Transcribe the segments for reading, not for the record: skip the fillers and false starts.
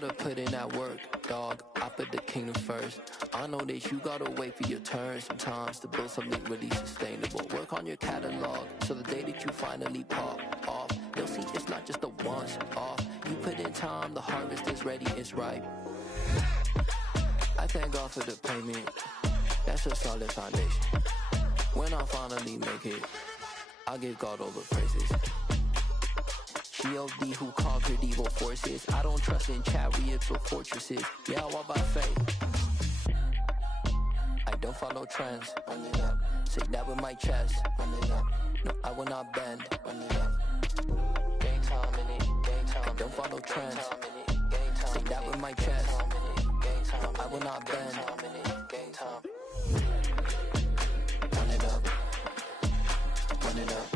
gotta put in that work, dog. I put the kingdom first. I know that you gotta wait for your turn sometimes to build something really sustainable. Work on your catalog, so the day that you finally pop off, they'll see it's not just a once off. You put in time, the harvest is ready, it's ripe. I thank God for the payment, that's a solid foundation. When I finally make it, I give God all the praises. G.O.D. who conquered evil forces. I don't trust in chariots or fortresses. Yeah, I walk by faith. I don't follow trends. Run it up. Say that with my chest. Run it up. No, I will not bend. Run it up. Gang time in it. Gang time. I don't follow trends. Say that with my chest. No, I will not bend. Gang time. Run it up. Run it up.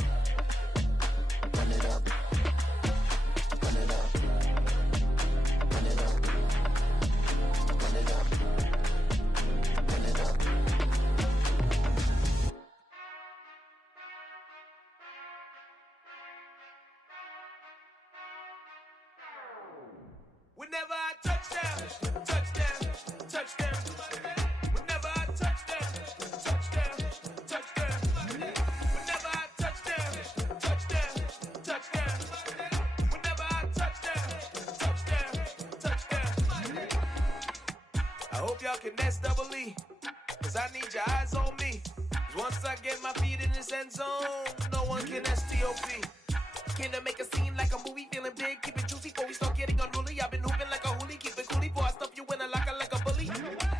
Run it up. Run it up. Run it up. Run it up. Run it up. Whenever I touchdown, touchdown, touchdown. Whenever I touchdown, touchdown, touchdown. Whenever I touchdown, touchdown, touchdown. Whenever I touchdown, touchdown. I hope y'all can nest double E, cause I need your eyes on me. Cause once I get my feet in this end zone, no one can STOP. Can I make a scene like a movie, feeling big, keep it juicy before we start getting unruly. I've been hooping like a hoolie, keep it coolie before I stuff you in a locker like a bully.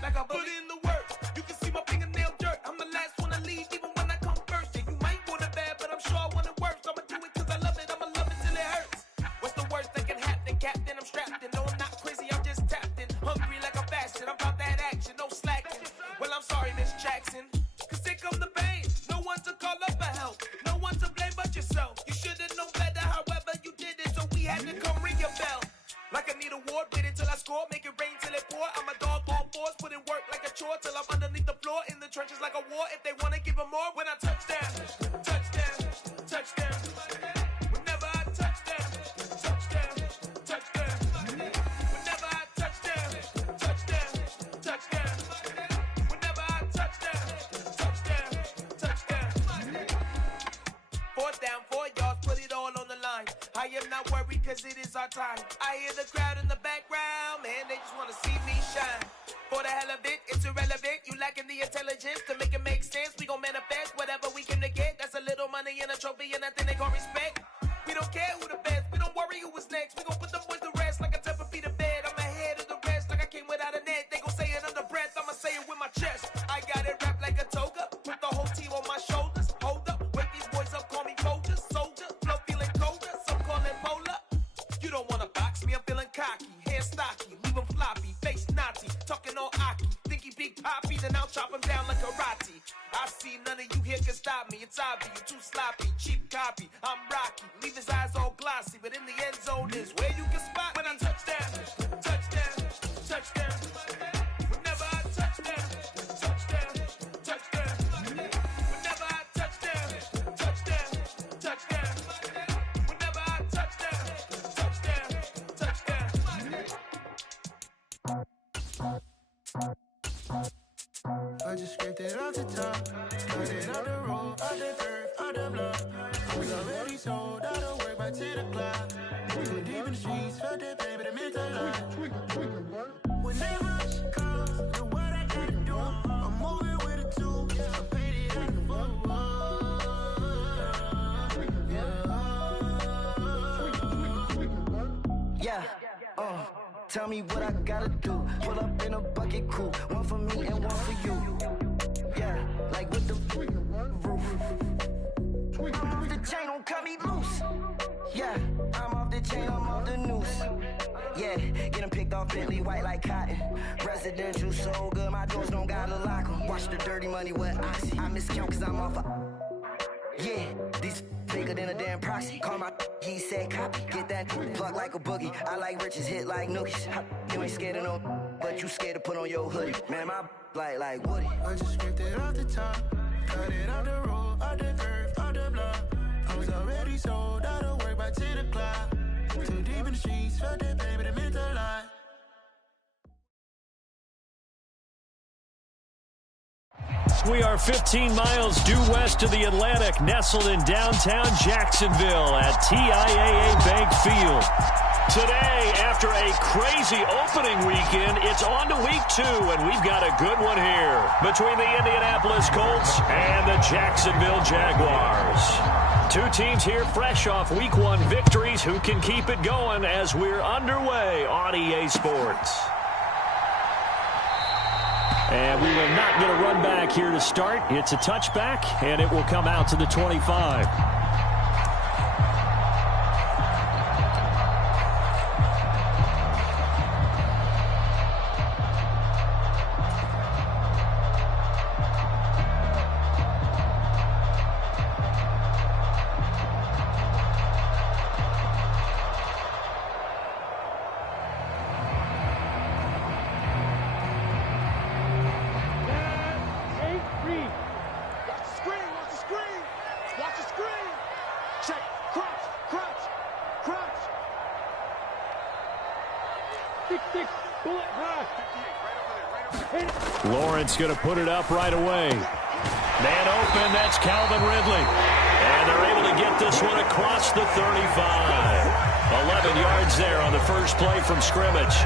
Like a bully. Put in the work, you can see my fingernail dirt. I'm the last one to leave, even when I come first. And you might want it bad, but I'm sure I want it worse. I'ma do it cause I love it, I'ma love it till it hurts. What's the worst that can happen, Captain? I'm strapped in, no I'm not crazy, I'm just tapped in. Hungry like I'm fasting, I'm about that action, no slacking. Well I'm sorry Miss Jackson, cause here come the pain. No one to call up for help, no one to blame but yourself. You should've known better, however you did it, so we had to come ring your bell. Like I need a ward, wait until I score, make it rain till it pour. I'm a dog on fours, put in work like a chore till I'm underneath the floor, in the trenches like a war. If they wanna give them more, when I touchdown, touchdown, touchdown. Whenever I touchdown, touchdown, touchdown. Whenever I touchdown, touchdown, touchdown. Whenever I touchdown, touchdown, touchdown. Fourth down, 4 yards, put it all on the line. I am not worried cause it is our time. I hear the crowd in the background, man, they just wanna see me shine. For the hell of it, it's irrelevant. You lacking the intelligence to make it make sense. We gon' manifest whatever we came to get. That's a little money and a trophy and nothing they gon' respect. We don't care who the best, we don't worry who was next. We gon' put them boys to rest like a 10 feet of bed. I'm ahead of the rest like I came without a net. They gon' say it under breath, I'ma say it with my chest. I got it wrapped like a toga, put the whole team on my shoulders. Hold up, wake these boys up, call me Folger, soldier. Flow feeling colder, some call it polar. You don't wanna box me, I'm feeling cocky. Hair stocky, leave him floppy, face naughty. Talking all aki, think he big poppy, then I'll chop him down like karate. I see none of you here can stop me. It's obvious, you too sloppy, cheap copy. I'm Rocky, leave his eyes all glossy, but in the end zone is where you can spot when I touchdown, touchdown, touchdown. Whenever I touchdown, touchdown, touchdown. Whenever I touchdown, touchdown, touchdown. Whenever I touchdown, touchdown, touchdown. I just scraped it off the top, started off the road, off the curve, off the block. I was already sold, out of work by 10 o'clock. Too deep in the streets, felt that pain, but it meant a lot. Whenever she calls, know what I gotta do. I'm moving with a two, I'm painted at the foot. Yeah, tell me what I gotta do. Pull up in a bucket crew, one for me and one for you. Yeah, like with the roof. I'm off the chain, don't cut me loose. Yeah, I'm off the chain, I'm off the noose. Yeah, getting picked off Bentley white like cotton. Residential so good, my doors don't gotta lock 'em. Watch the dirty money with Oxy. I miscount cause I'm off yeah, these bigger than a damn proxy. Call my he said copy. Get that plug like a boogie. I like riches, hit like nookies. You ain't scared of no, but you scared to put on your hoodie. Man, my like Woody. I just scraped it off the top, cut it off the road, off the curve, off the block. I was already sold, out of work by 10 o'clock. Too deep in the streets, felt that pain, but it meant a lot. We are 15 miles due west of the Atlantic, nestled in downtown Jacksonville at TIAA Bank Field. Today, after a crazy opening weekend, it's on to week 2, and we've got a good one here between the Indianapolis Colts and the Jacksonville Jaguars. Two teams here fresh off week 1 victories who can keep it going as we're underway on EA Sports. And we will not get a run back here to start. It's a touchback, and it will come out to the 25. Lawrence going to put it up right away. Man open, that's Calvin Ridley. And they're able to get this one across the 35. 11 yards there on the first play from scrimmage.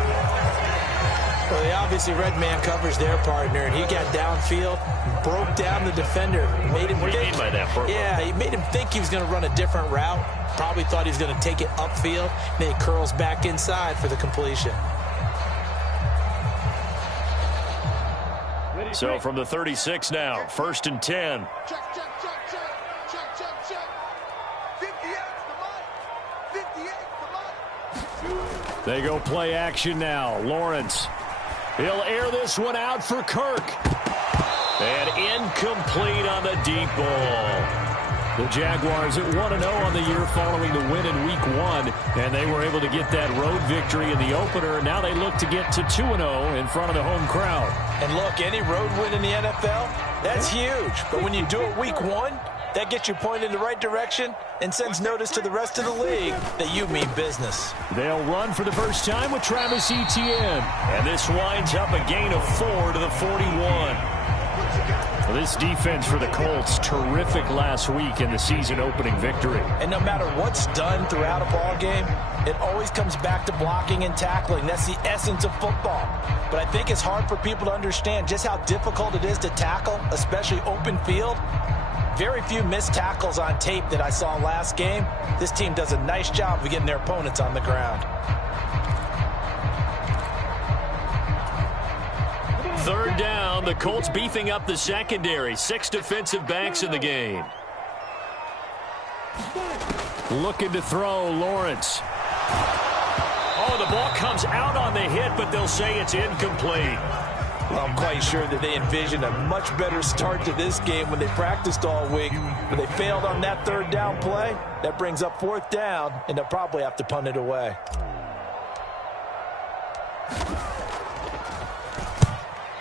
Well, they obviously red man covers their partner, and he got downfield, broke down the defender. Made him what do you mean by that, Burko? Yeah, he made him think he was going to run a different route. Probably thought he was going to take it upfield. Then he curls back inside for the completion. So from the 36 now, 1st and 10. Check. 58 the money. They go play action now. Lawrence. He'll air this one out for Kirk. And incomplete on the deep ball. The Jaguars at 1-0 on the year following the win in week 1. And they were able to get that road victory in the opener. Now they look to get to 2-0 in front of the home crowd. And look, any road win in the NFL, that's huge. But when you do it week 1, that gets you pointed in the right direction and sends notice to the rest of the league that you mean business. They'll run for the first time with Travis Etienne. And this winds up a gain of 4 to the 41. Well, this defense for the Colts, terrific last week in the season-opening victory. And no matter what's done throughout a ball game, it always comes back to blocking and tackling. That's the essence of football. But I think it's hard for people to understand just how difficult it is to tackle, especially open field. Very few missed tackles on tape that I saw last game. This team does a nice job of getting their opponents on the ground. 3rd down, the Colts beefing up the secondary. 6 defensive backs in the game. Looking to throw, Lawrence. Oh, the ball comes out on the hit, but they'll say it's incomplete. Well, I'm quite sure that they envisioned a much better start to this game when they practiced all week. But they failed on that 3rd down play. That brings up 4th down, and they'll probably have to punt it away.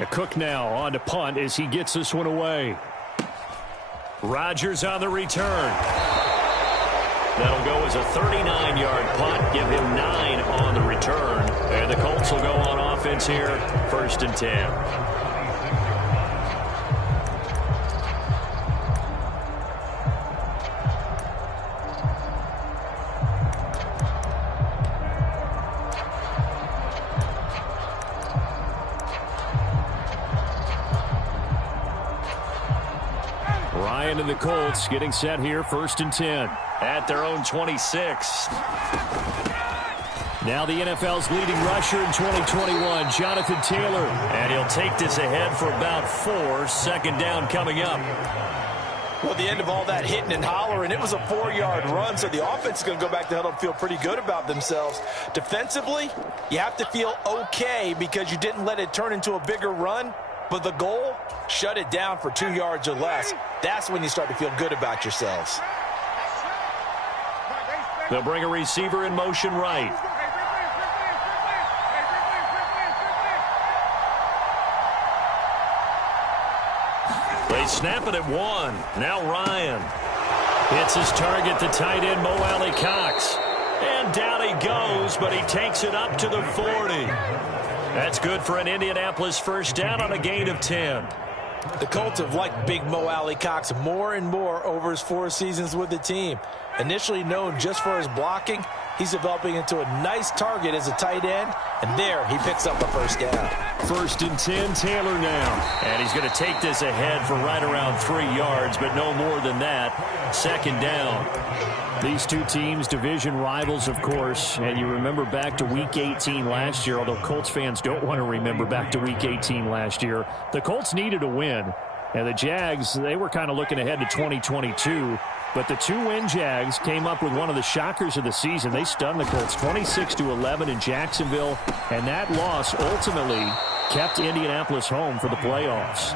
Cook now on to punt as he gets this one away. Rodgers on the return. That'll go as a 39-yard punt. Give him 9 on the return. And the Colts will go on offense here, 1st and 10. Ryan and the Colts getting set here, 1st and 10 at their own 26. Now the NFL's leading rusher in 2021, Jonathan Taylor. And he'll take this ahead for about 4. 2nd down coming up. Well, the end of all that hitting and hollering, it was a 4-yard run, so the offense is going to go back to huddle and feel pretty good about themselves. Defensively, you have to feel okay because you didn't let it turn into a bigger run. But the goal, shut it down for 2 yards or less. That's when you start to feel good about yourselves. They'll bring a receiver in motion right. They snap it at 1. Now Ryan hits his target, the tight end, Mo Alley Cox. And down he goes, but he takes it up to the 40. That's good for an Indianapolis 1st down on a gain of 10. The Colts have liked Big Mo Alley Cox more and more over his 4 seasons with the team. Initially known just for his blocking, he's developing into a nice target as a tight end, and there he picks up a first down. 1st and 10, Taylor now. And he's going to take this ahead for right around 3 yards, but no more than that. 2nd down. These two teams, division rivals, of course, and you remember back to Week 18 last year, although Colts fans don't want to remember back to Week 18 last year. The Colts needed a win, and the Jags, they were kind of looking ahead to 2022, but the 2-win Jags came up with one of the shockers of the season. They stunned the Colts 26-11 in Jacksonville, and that loss ultimately kept Indianapolis home for the playoffs.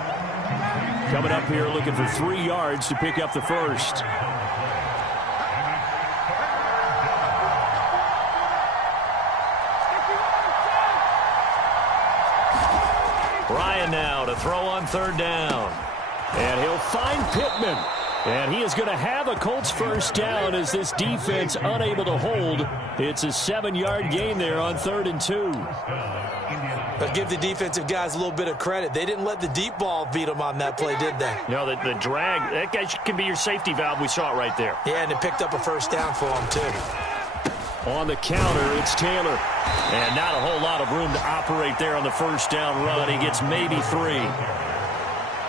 Coming up here looking for 3 yards to pick up the first. Ryan now to throw on 3rd down. And he'll find Pittman. And he is going to have a Colts first down as this defense unable to hold. It's a 7-yard gain there on 3rd and 2. But give the defensive guys a little bit of credit. They didn't let the deep ball beat them on that play, did they? No, the drag, that guy can be your safety valve. We saw it right there. Yeah, and it picked up a first down for him, too. On the counter, it's Taylor. And not a whole lot of room to operate there on the first down run. He gets maybe 3.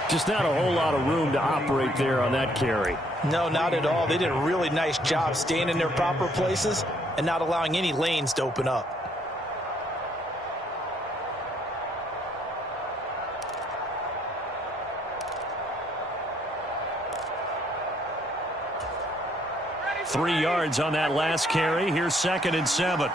Just not a whole lot of room to operate there on that carry. No, not at all. They did a really nice job staying in their proper places and not allowing any lanes to open up. Three yards on that last carry. Here's 2nd and 7.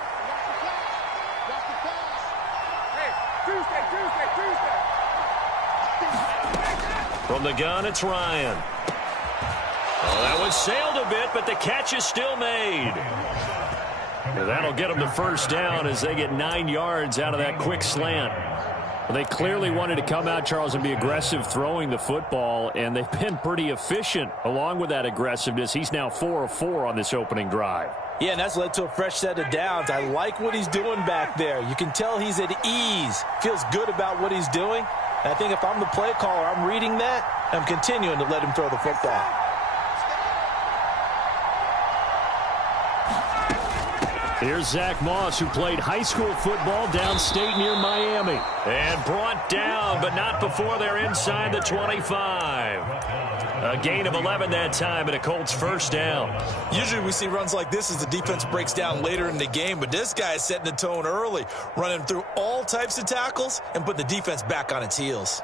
From the gun, it's Ryan. Oh, that one sailed a bit, but the catch is still made. And that'll get them the first down as they get 9 yards out of that quick slant. Well, they clearly wanted to come out, Charles, and be aggressive throwing the football, and they've been pretty efficient along with that aggressiveness. He's now 4 of 4 on this opening drive. Yeah, and that's led to a fresh set of downs. I like what he's doing back there. You can tell he's at ease, feels good about what he's doing. And I think if I'm the play caller, I'm reading that, I'm continuing to let him throw the football. Here's Zach Moss, who played high school football downstate near Miami. And brought down, but not before they're inside the 25. A gain of 11 that time, and a Colts first down. Usually we see runs like this as the defense breaks down later in the game, but this guy is setting the tone early, running through all types of tackles and put the defense back on its heels.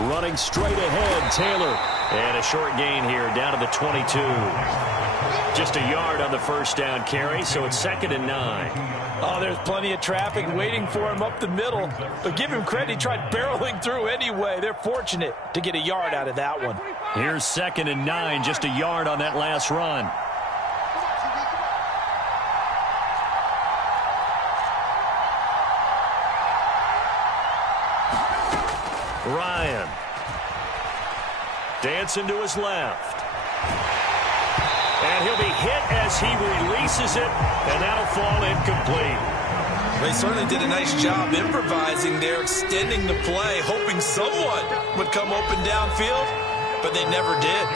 Running straight ahead, Taylor. And a short gain here down to the 22. Just a yard on the first down carry, so it's 2nd and 9. Oh, there's plenty of traffic waiting for him up the middle. But give him credit, he tried barreling through anyway. They're fortunate to get a yard out of that one. Here's 2nd and 9, just a yard on that last run. Ryan. Dancing to his left. And he'll be hit as he releases it, and that'll fall incomplete. They certainly did a nice job improvising there, extending the play, hoping someone would come open downfield, but they never did.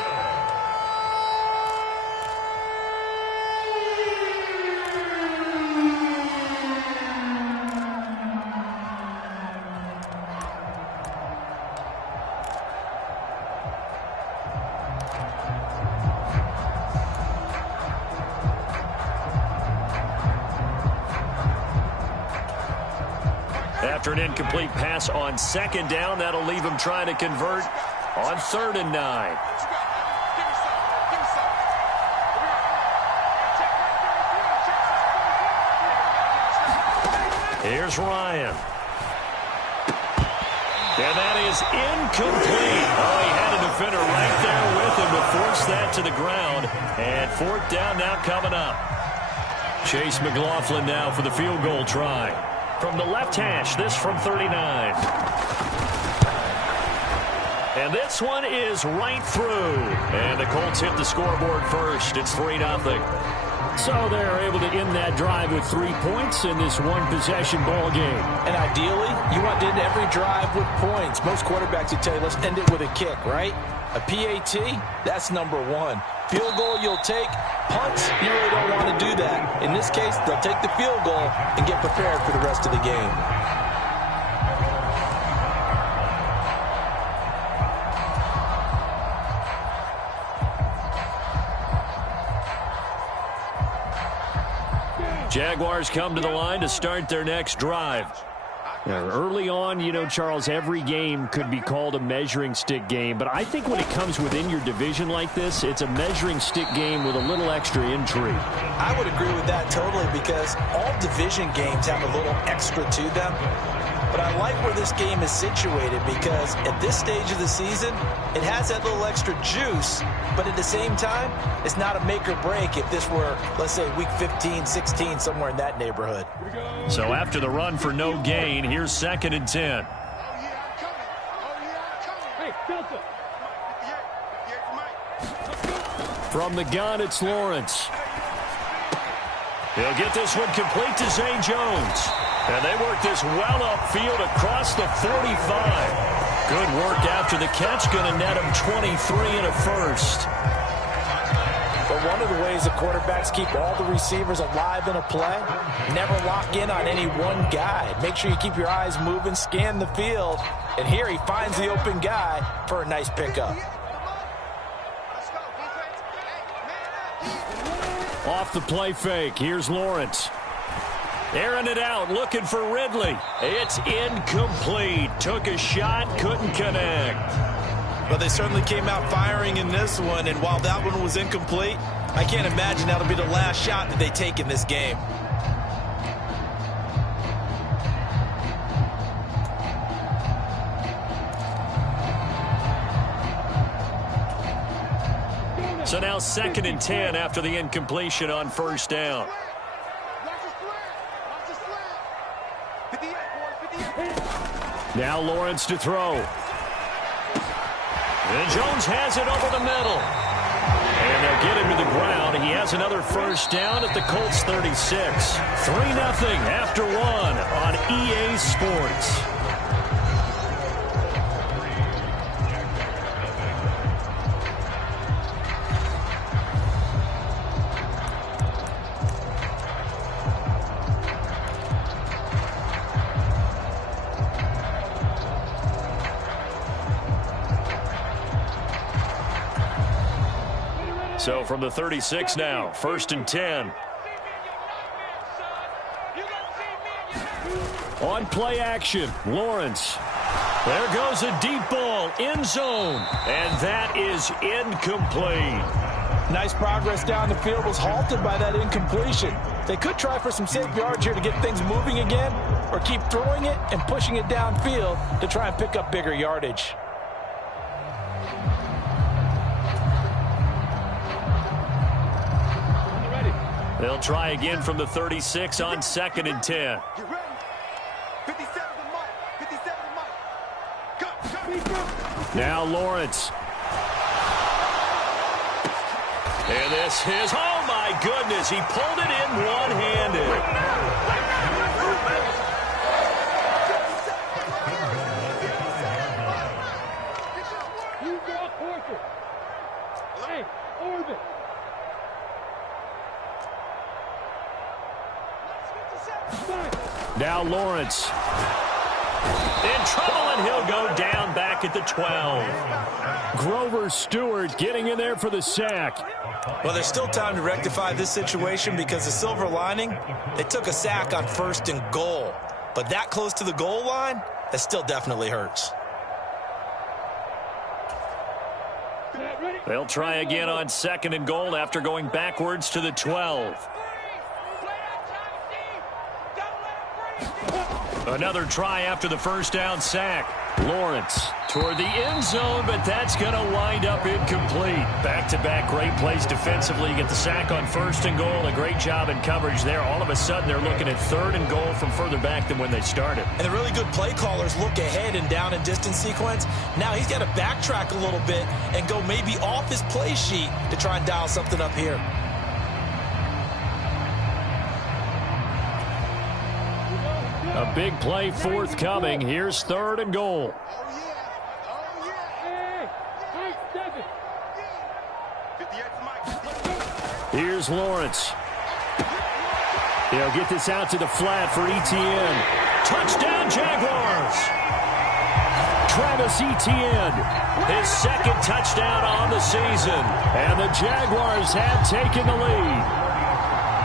After an incomplete pass on 2nd down, that'll leave him trying to convert on 3rd and 9. Here's Ryan. And that is incomplete. Oh, he had a defender right there with him to force that to the ground. And 4th down now coming up. Chase McLaughlin now for the field goal try. From the left hash, this from 39. And this one is right through. And the Colts hit the scoreboard first. It's 3-0. So they're able to end that drive with 3 points in this one-possession ball game. And ideally, you want to end every drive with points. Most quarterbacks would tell you, let's end it with a kick, right? A PAT, that's number one. Field goal you'll take. Punts, you really don't want to do that. In this case, they'll take the field goal and get prepared for the rest of the game. Jaguars come to the line to start their next drive. Early on, you know, Charles, every game could be called a measuring stick game. But I think when it comes within your division like this, it's a measuring stick game with a little extra intrigue. I would agree with that totally because all division games have a little extra to them. But I like where this game is situated because at this stage of the season, it has that little extra juice. But at the same time, it's not a make or break if this were, let's say, week 15, 16, somewhere in that neighborhood. So after the run for no gain, here's 2nd and 10. From the gun, it's Lawrence. He'll get this one complete to Zay Jones. And they work this well upfield across the 45. Good work after the catch. Going to net him 23 and a first. But one of the ways the quarterbacks keep all the receivers alive in a play, never lock in on any one guy. Make sure you keep your eyes moving, scan the field. And here he finds the open guy for a nice pickup. Off the play fake, here's Lawrence. Airing it out, looking for Ridley. It's incomplete. Took a shot, couldn't connect. But they certainly came out firing in this one, and while that one was incomplete, I can't imagine that'll be the last shot that they take in this game. So now 2nd and 10 after the incompletion on first down. Now Lawrence to throw. And Jones has it over the middle. And they'll get him to the ground. He has another first down at the Colts 36. 3-0 after one on EA Sports. So from the 36 now, 1st and 10. On play action, Lawrence. There goes a deep ball, end zone, and that is incomplete. Nice progress down the field, was halted by that incompletion. They could try for some safe yards here to get things moving again, or keep throwing it and pushing it downfield to try and pick up bigger yardage. They'll try again from the 36 on 2nd and 10. Now Lawrence. And this is, oh my goodness, he pulled it in one-handed. Now Lawrence. In trouble, and he'll go down back at the 12. Grover Stewart getting in there for the sack. Well, there's still time to rectify this situation because the silver lining, they took a sack on 1st and goal. But that close to the goal line, that still definitely hurts. They'll try again on 2nd and goal after going backwards to the 12. Another try after the first down sack. Lawrence toward the end zone, but that's going to wind up incomplete. Back-to-back great plays defensively. You get the sack on 1st and goal. A great job in coverage there. All of a sudden, they're looking at 3rd and goal from further back than when they started. And the really good play callers look ahead and down and distance sequence. Now he's got to backtrack a little bit and go maybe off his play sheet to try and dial something up here. A big play forthcoming. Here's 3rd and goal. Here's Lawrence. He'll get this out to the flat for Etienne. Touchdown, Jaguars! Travis Etienne, his 2nd touchdown on the season. And the Jaguars have taken the lead.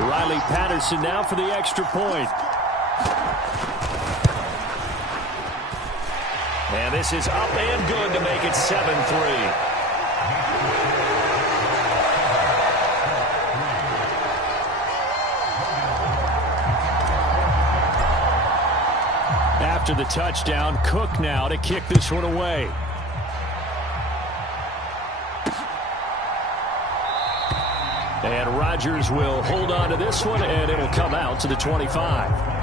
Riley Patterson now for the extra point. And this is up and good to make it 7-3. After the touchdown, Cook now to kick this one away. And Rodgers will hold on to this one, and it'll come out to the 25.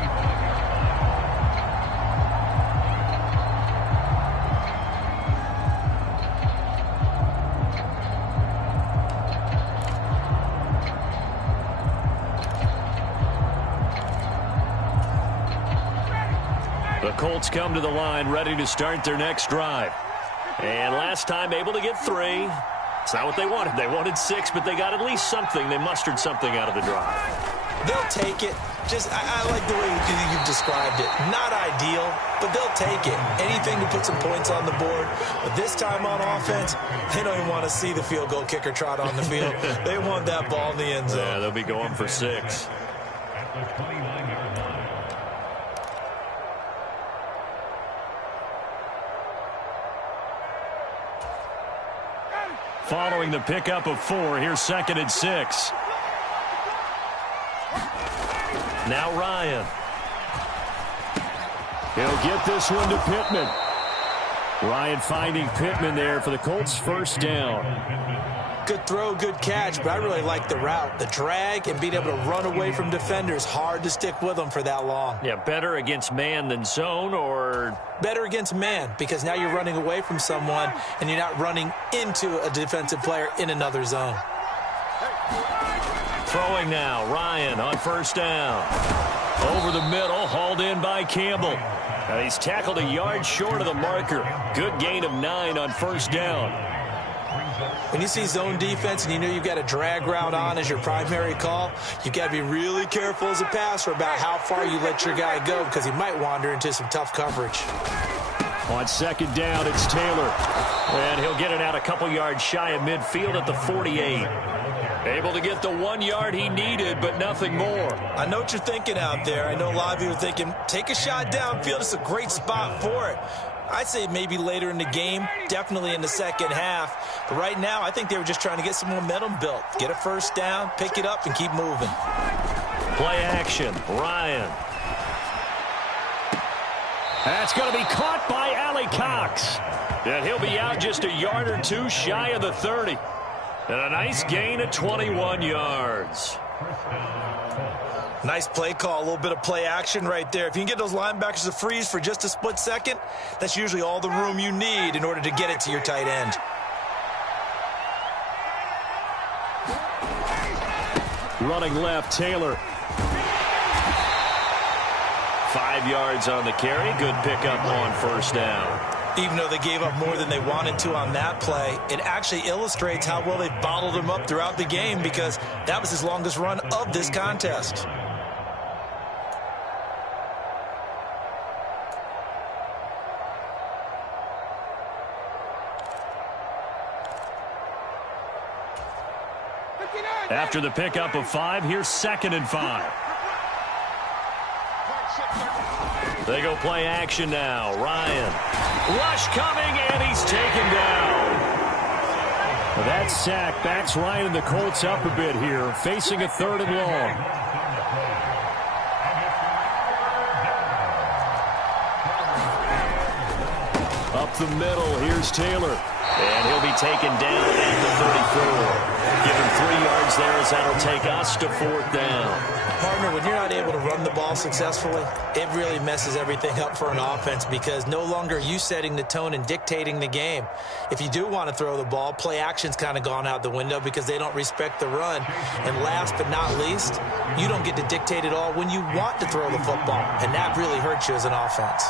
The Colts come to the line ready to start their next drive. And last time able to get 3. It's not what they wanted. They wanted 6, but they got at least something. They mustered something out of the drive. They'll take it. I like the way you've described it. Not ideal, but they'll take it. Anything to put some points on the board. But this time on offense, they don't even want to see the field goal kicker trot on the field. They want that ball in the end zone. Yeah, they'll be going for 6. Following the pickup of 4, here's 2nd and 6. Now Ryan. He'll get this one to Pittman. Ryan finding Pittman there for the Colts' 1st down. Good throw, good catch, but I really like the route. The drag and being able to run away from defenders. Hard to stick with them for that long. Yeah, better against man than zone, or? Better against man, because now you're running away from someone and you're not running into a defensive player in another zone. Throwing now, Ryan on 1st down. Over the middle, hauled in by Campbell. Now he's tackled a yard short of the marker. Good gain of 9 on 1st down. When you see zone defense and you know you've got a drag route on as your primary call, you've got to be really careful as a passer about how far you let your guy go, because he might wander into some tough coverage. On 2nd down, it's Taylor. And he'll get it out a couple yards shy of midfield at the 48. Able to get the 1 yard he needed, but nothing more. I know what you're thinking out there. I know a lot of you are thinking, take a shot downfield. It's a great spot for it. I'd say maybe later in the game, definitely in the 2nd half. But right now, I think they were just trying to get some momentum built. Get a 1st down, pick it up, and keep moving. Play action, Ryan. That's going to be caught by Allie Cox. And he'll be out just a yard or 2 shy of the 30. And a nice gain of 21 yards. Nice play call, a little bit of play action right there. If you can get those linebackers to freeze for just a split second, that's usually all the room you need in order to get it to your tight end. Running left, Taylor. 5 yards on the carry. Good pickup on 1st down. Even though they gave up more than they wanted to on that play, it actually illustrates how well they bottled him up throughout the game, because that was his longest run of this contest. After the pickup of 5, here's 2nd and 5. They go play action now. Ryan. Rush coming, and he's taken down. That sack backs Ryan and the Colts up a bit here, facing a 3rd and long. the middle. Here's Taylor. And he'll be taken down at the 34. Give him 3 yards there as that'll take us to 4th down. Partner, when you're not able to run the ball successfully, it really messes everything up for an offense because no longer are you setting the tone and dictating the game. If you do want to throw the ball, play action's kind of gone out the window because they don't respect the run. And last but not least, you don't get to dictate it all when you want to throw the football. And that really hurts you as an offense.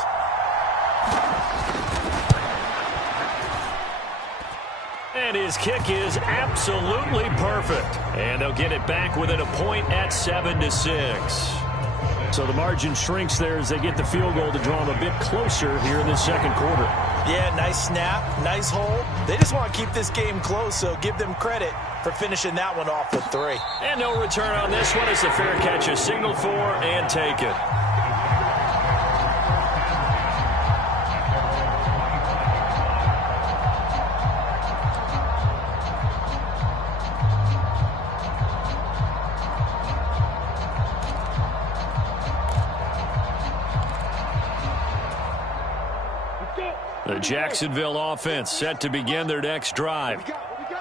And his kick is absolutely perfect. And they'll get it back within a point at 7-6. So the margin shrinks there as they get the field goal to draw them a bit closer here in the second quarter. Yeah, nice snap, nice hold. They just want to keep this game close, so give them credit for finishing that one off with 3. And no return on this one as the fair catch is signaled for and taken. The Jacksonville offense set to begin their next drive.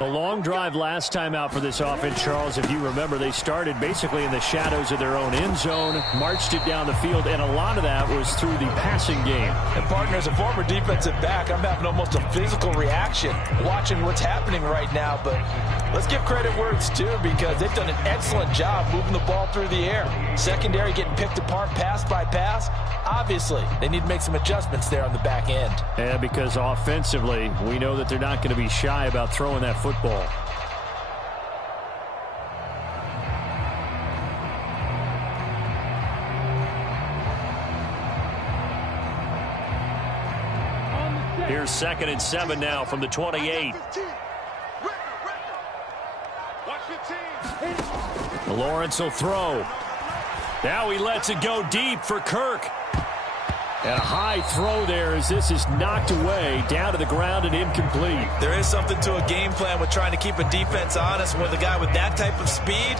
A long drive last time out for this offense, Charles. If you remember, they started basically in the shadows of their own end zone, marched it down the field, and a lot of that was through the passing game. And partner, as a former defensive back, I'm having almost a physical reaction watching what's happening right now. But let's give credit where it's due because they've done an excellent job moving the ball through the air. Secondary getting picked apart pass by pass. Obviously, they need to make some adjustments there on the back end. Yeah, because offensively, we know that they're not going to be shy about throwing that football. Here's 2nd and 7 now from the 28. Lawrence will throw. Now he lets it go deep for Kirk. And a high throw there as this is knocked away, down to the ground and incomplete. There is something to a game plan with trying to keep a defense honest. With a guy with that type of speed,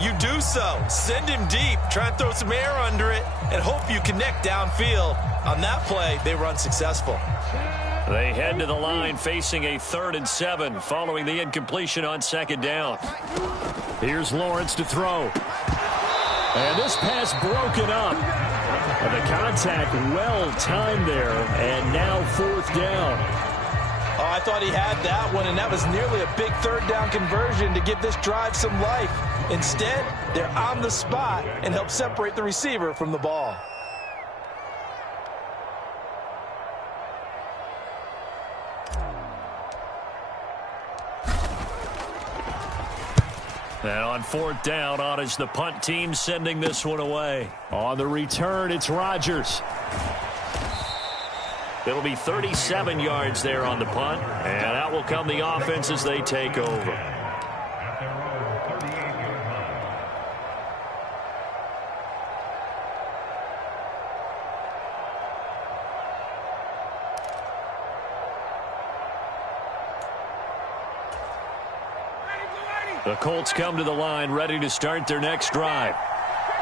you do so. Send him deep, try and throw some air under it, and hope you connect downfield. On that play, they run successful. They head to the line facing a 3rd and 7 following the incompletion on 2nd down. Here's Lawrence to throw. And this pass broken up. And the contact well timed there, and now 4th down. Oh, I thought he had that one, and that was nearly a big 3rd down conversion to give this drive some life. Instead, they're on the spot and help separate the receiver from the ball. And on 4th down, on is the punt team sending this one away. On the return, it's Rodgers. It'll be 37 yards there on the punt, and out will come the offense as they take over. The Colts come to the line ready to start their next drive.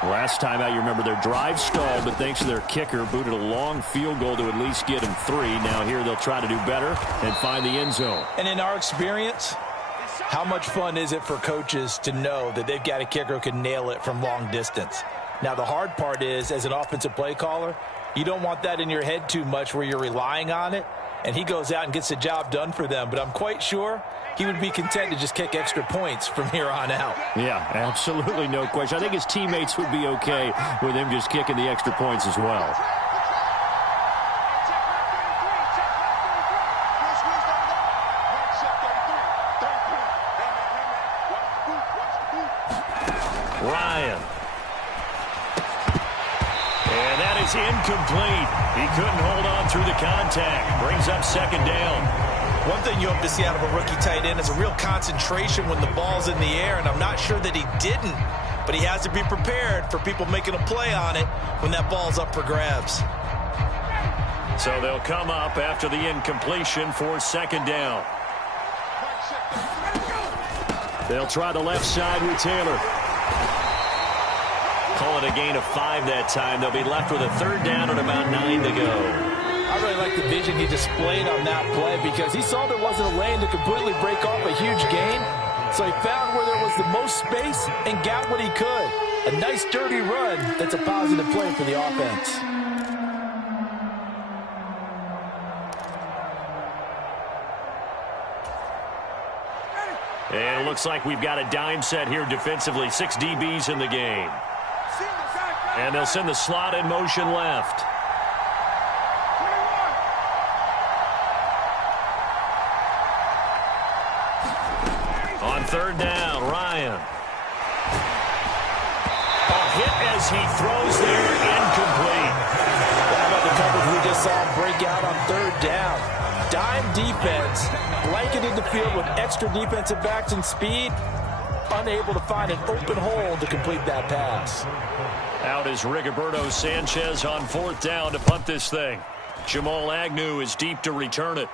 Last time out, you remember their drive stalled, but thanks to their kicker, booted a long field goal to at least get them 3. Now here they'll try to do better and find the end zone. And in our experience, how much fun is it for coaches to know that they've got a kicker who can nail it from long distance? Now the hard part is, as an offensive play caller, you don't want that in your head too much where you're relying on it, and he goes out and gets the job done for them. But I'm quite sure he would be content to just kick extra points from here on out. Yeah, absolutely no question. I think his teammates would be okay with him just kicking the extra points as well. Ryan. And that is incomplete. He couldn't hold on through the contact. Brings up 2nd down. One thing you hope to see out of a rookie tight end is a real concentration when the ball's in the air, and I'm not sure that he didn't, but he has to be prepared for people making a play on it when that ball's up for grabs. So they'll come up after the incompletion for 2nd down. They'll try the left side with Taylor. Call it a gain of 5 that time. They'll be left with a 3rd down and about 9 to go. I really like the vision he displayed on that play because he saw there wasn't a lane to completely break off a huge gain. So he found where there was the most space and got what he could. A nice, dirty run that's a positive play for the offense. And it looks like we've got a dime set here defensively. 6 DBs in the game. And they'll send the slot in motion left. On third down, Ryan. A hit as he throws there, incomplete. How about the coverage we just saw him break out on third down? Dime defense, blanketed the field with extra defensive backs and speed, unable to find an open hole to complete that pass. Out is Rigoberto Sanchez on fourth down to punt this thing. Jamal Agnew is deep to return it.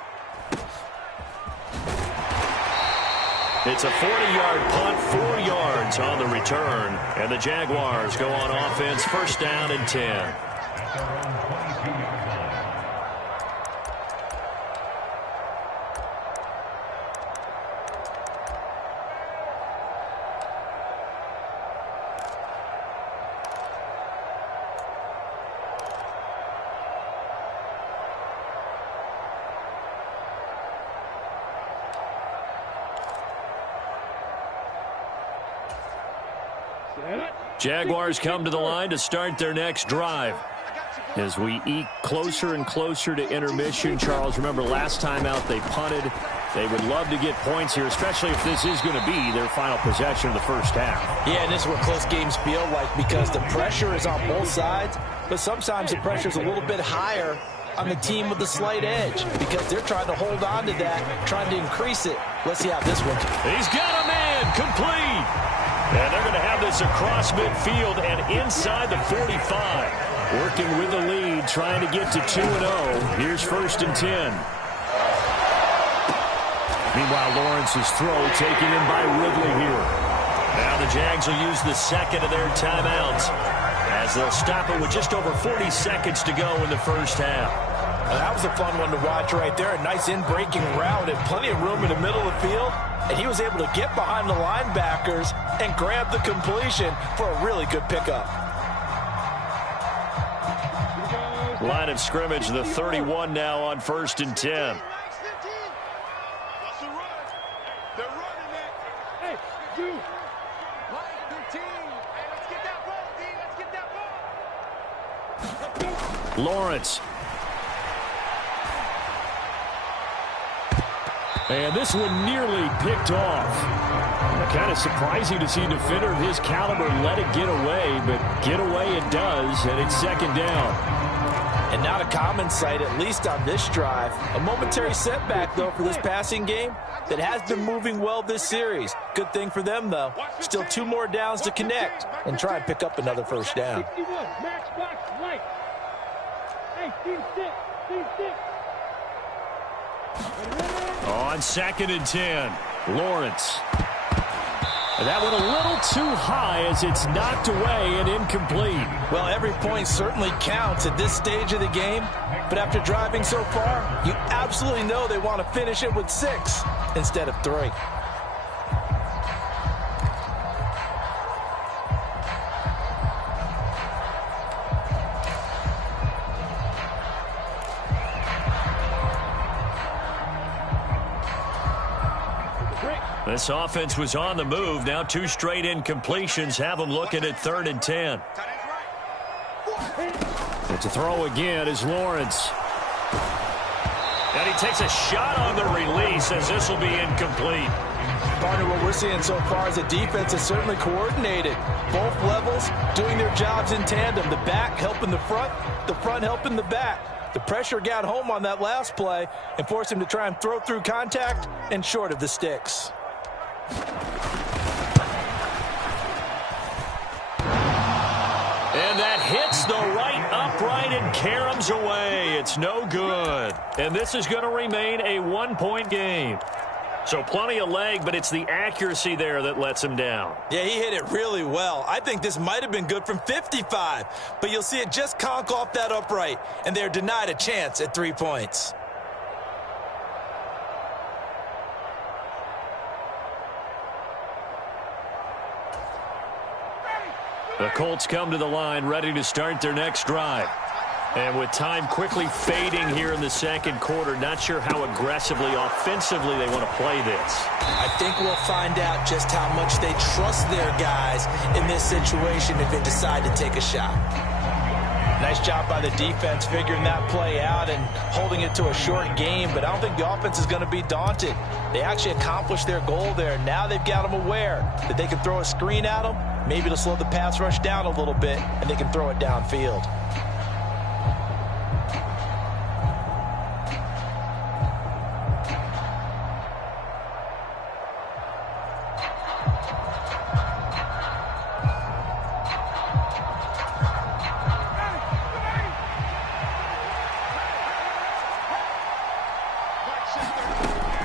It's a 40-yard punt, 4 yards on the return. And the Jaguars go on offense, first down and 10. Jaguars come to the line to start their next drive. As we eke closer and closer to intermission, Charles, remember last time out they punted. They would love to get points here, especially if this is going to be their final possession of the first half. Yeah, and this is what close games feel like because the pressure is on both sides, but sometimes the pressure is a little bit higher on the team with the slight edge because they're trying to hold on to that, trying to increase it. Let's see how this one goes. He's got a man, complete. And they're going to have this across midfield and inside the 45. Working with the lead, trying to get to 2-0. Here's first and 10. Meanwhile, Lawrence's throw taken in by Ridley here. Now the Jags will use the second of their timeouts as they'll stop it with just over 40 seconds to go in the first half. That was a fun one to watch right there. A nice in-breaking route and plenty of room in the middle of the field. And he was able to get behind the linebackers and grab the completion for a really good pickup. Line of scrimmage, the 31 now on first and 10. Lawrence. And this one nearly picked off. Kind of surprising to see a defender of his caliber let it get away, but get away it does, and it's second down. And not a common sight, at least on this drive. A momentary setback, though, for this passing game that has been moving well this series. Good thing for them, though. Still 2 more downs to connect and try and pick up another first down. On second and 10, Lawrence. And that one a little too high as it's knocked away and incomplete. Well, every point certainly counts at this stage of the game. But after driving so far, you absolutely know they want to finish it with 6 instead of 3. This offense was on the move. Now 2 straight incompletions have them looking at third and 10. It's a throw again is Lawrence. And he takes a shot on the release as this will be incomplete. Partner, what we're seeing so far is the defense is certainly coordinated. Both levels doing their jobs in tandem. The back helping the front helping the back. The pressure got home on that last play and forced him to try and throw through contact and short of the sticks. And that hits the right upright and caroms away. It's no good. And this is going to remain a 1-point game. So plenty of leg, but it's the accuracy there that lets him down. Yeah, he hit it really well. I think this might have been good from 55, but you'll see it just conk off that upright, and they're denied a chance at 3 points. The Colts come to the line, ready to start their next drive. And with time quickly fading here in the second quarter, not sure how aggressively, offensively they want to play this. I think we'll find out just how much they trust their guys in this situation if they decide to take a shot. Nice job by the defense figuring that play out and holding it to a short game, but I don't think the offense is going to be daunted. They actually accomplished their goal there. Now they've got them aware that they can throw a screen at them, maybe to slow the pass rush down a little bit, and they can throw it downfield.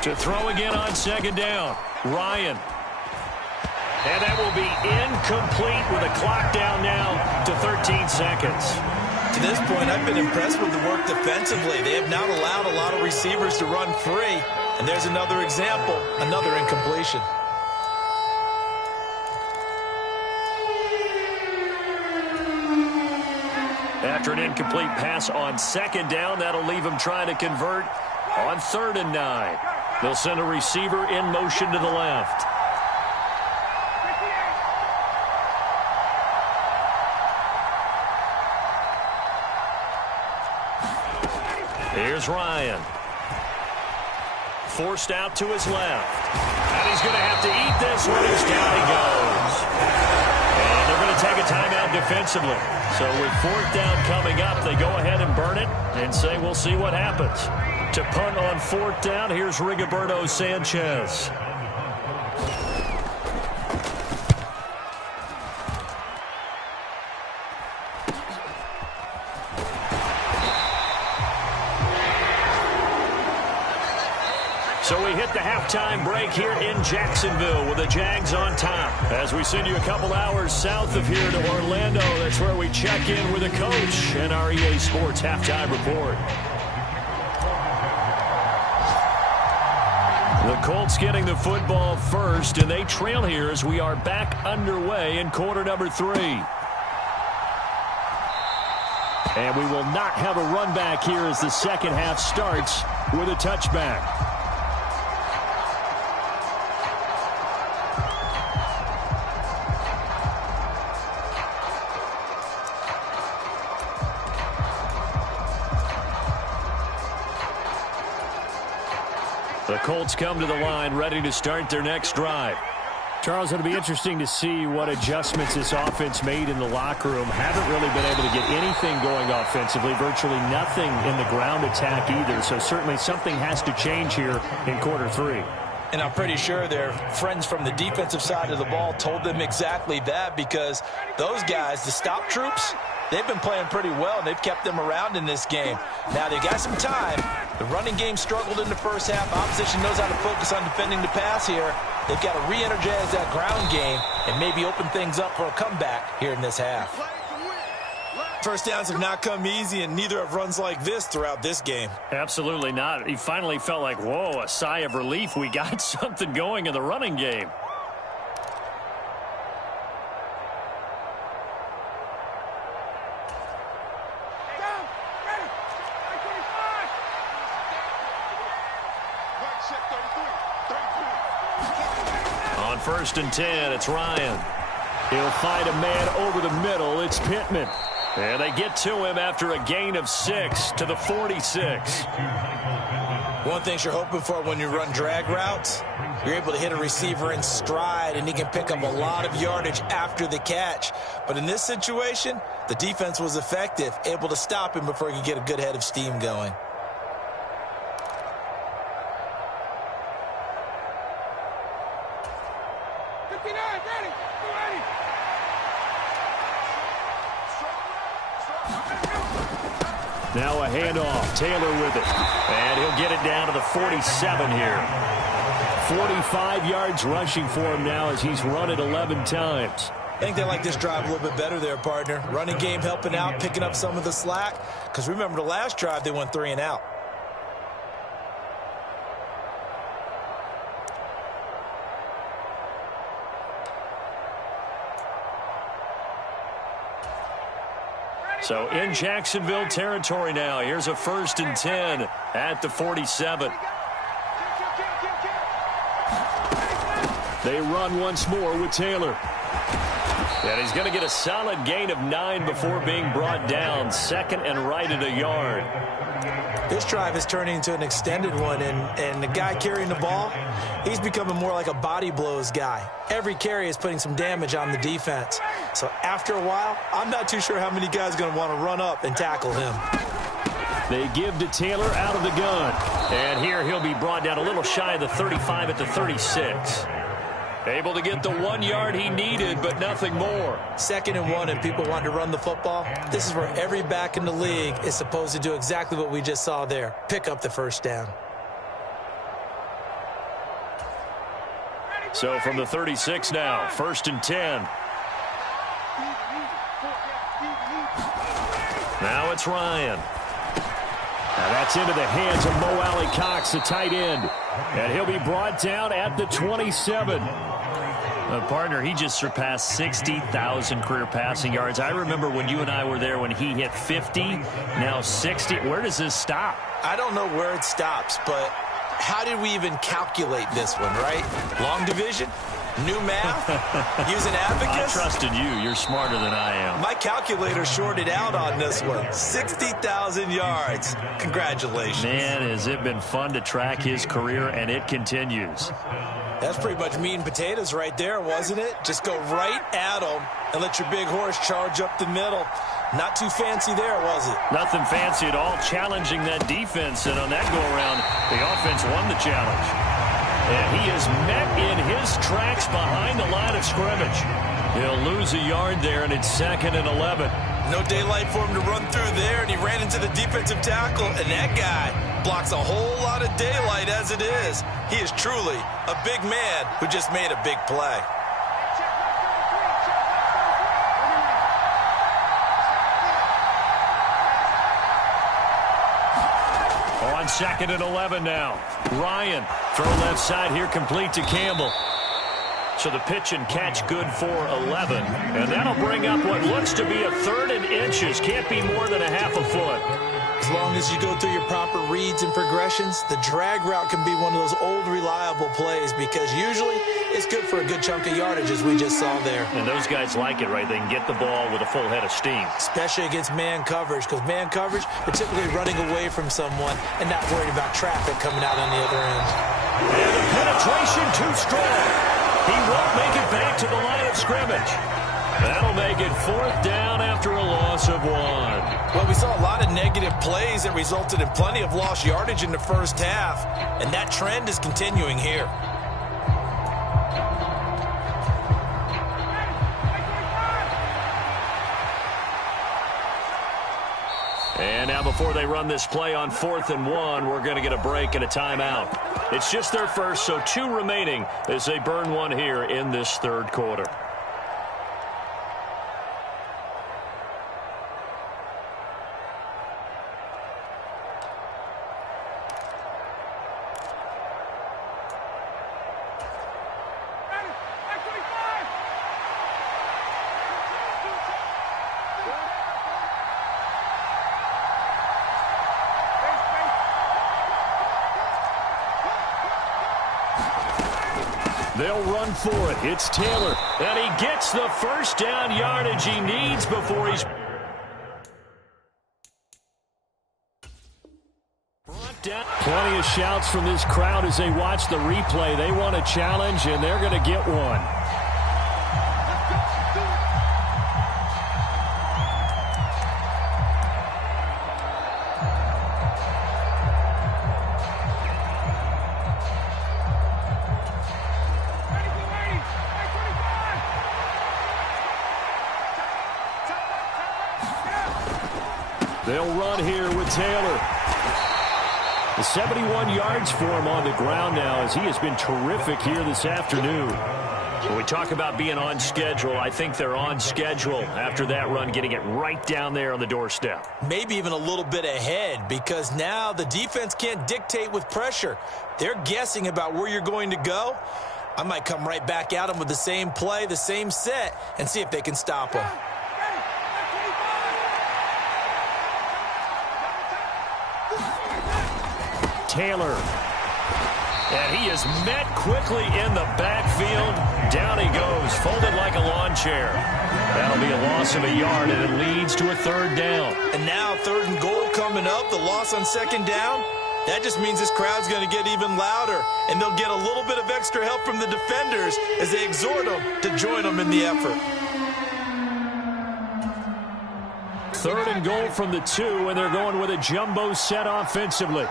To throw again on second down, Ryan. And that will be incomplete with a clock down now to 13 seconds. To this point, I've been impressed with the work defensively. They have not allowed a lot of receivers to run free. And there's another example, another incompletion. After an incomplete pass on second down, that'll leave him trying to convert on 3rd and 9. They'll send a receiver in motion to the left. Here's Ryan. Forced out to his left. And he's going to have to eat this one as down he goes. And they're going to take a timeout defensively. So with 4th down coming up, they go ahead and burn it and say we'll see what happens. To punt on 4th down, here's Rigoberto Sanchez. So we hit the halftime break here in Jacksonville with the Jags on top. As we send you a couple hours south of here to Orlando, that's where we check in with the coach and our EA Sports halftime report. The Colts getting the football first, and they trail here as we are back underway in quarter number 3. And we will not have a run back here as the second half starts with a touchback. The Colts come to the line, ready to start their next drive. Charles, it'll be interesting to see what adjustments this offense made in the locker room. Haven't really been able to get anything going offensively, virtually nothing in the ground attack either. So certainly something has to change here in quarter 3. And I'm pretty sure their friends from the defensive side of the ball told them exactly that, because those guys, the stop troops, they've been playing pretty well, and they've kept them around in this game. Now, they've got some time. The running game struggled in the first half. Opposition knows how to focus on defending the pass here. They've got to re-energize that ground game and maybe open things up for a comeback here in this half. First downs have not come easy, and neither have runs like this throughout this game. Absolutely not. He finally felt like, whoa, a sigh of relief. We got something going in the running game. On 1st and 10, it's Ryan. He'll find a man over the middle. It's Pittman. And they get to him after a gain of 6 to the 46. One thing you're hoping for when you run drag routes, you're able to hit a receiver in stride, and he can pick up a lot of yardage after the catch. But in this situation, the defense was effective, able to stop him before he could get a good head of steam going. Now a handoff. Taylor with it. And he'll get it down to the 47 here. 45 yards rushing for him now as he's run it 11 times. I think they like this drive a little bit better there, partner. Running game helping out, picking up some of the slack. Because remember, the last drive, they went 3 and out. So in Jacksonville territory now. Here's a 1st and 10 at the 47. They run once more with Taylor. And he's going to get a solid gain of 9 before being brought down. 2nd and right at a yard. This drive is turning into an extended one, and the guy carrying the ball, he's becoming more like a body blows guy. Every carry is putting some damage on the defense. So after a while, I'm not too sure how many guys are going to want to run up and tackle him. They give to Taylor out of the gun. And here he'll be brought down a little shy of the 35 at the 36. Able to get the 1 yard he needed, but nothing more. 2nd and 1, and people want to run the football. This is where every back in the league is supposed to do exactly what we just saw there. Pick up the 1st down. So from the 36 now, 1st and 10. Now it's Ryan. Now that's into the hands of Mo Alley Cox, the tight end. And he'll be brought down at the 27. Partner, he just surpassed 60,000 career passing yards. I remember when you and I were there when he hit 50, now 60. Where does this stop? I don't know where it stops, but how did we even calculate this one, right? Long division? New math? Using abacus? I trusted you. You're smarter than I am. My calculator shorted out on this one. 60,000 yards. Congratulations. Man, has it been fun to track his career, and it continues. That's pretty much meat and potatoes right there, wasn't it? Just go right at him and let your big horse charge up the middle. Not too fancy there, was it? Nothing fancy at all, challenging that defense. And on that go-around, the offense won the challenge. And he is met in his tracks behind the line of scrimmage. He'll lose a yard there, and it's 2nd and 11. No daylight for him to run through there, and he ran into the defensive tackle, and that guy blocks a whole lot of daylight as it is. He is truly a big man who just made a big play. On 2nd and 11 now. Ryan, throw left side here, complete to Campbell. So the pitch and catch good for 11. And that'll bring up what looks to be a 3rd and inches. Can't be more than a half a foot. As long as you go through your proper reads and progressions, the drag route can be one of those old reliable plays because usually it's good for a good chunk of yardage as we just saw there. And those guys like it, right? They can get the ball with a full head of steam. Especially against man coverage, because man coverage, they're typically running away from someone and not worried about traffic coming out on the other end. And the penetration too strong. He won't make it back to the line of scrimmage. That'll make it 4th down after a loss of 1. Well, we saw a lot of negative plays that resulted in plenty of lost yardage in the first half, and that trend is continuing here. And now before they run this play on 4th and 1, we're going to get a break and a timeout. It's just their first, so 2 remaining as they burn 1 here in this 3rd quarter. They'll run for it. It's Taylor. And he gets the 1st down yardage he needs before he's brought down. Plenty of shouts from this crowd as they watch the replay. They want a challenge, and they're going to get one. They'll run here with Taylor. 71 yards for him on the ground now, as he has been terrific here this afternoon. When we talk about being on schedule, I think they're on schedule after that run, getting it right down there on the doorstep. Maybe even a little bit ahead, because now the defense can't dictate with pressure. They're guessing about where you're going to go. I might come right back at them with the same play, the same set, and see if they can stop them. Taylor. And he is met quickly in the backfield. Down he goes, folded like a lawn chair. That'll be a loss of a yard, and it leads to a third down. And now 3rd and goal coming up, the loss on 2nd down. That just means this crowd's going to get even louder, and they'll get a little bit of extra help from the defenders as they exhort them to join them in the effort. 3rd and goal from the 2, and they're going with a jumbo set offensively.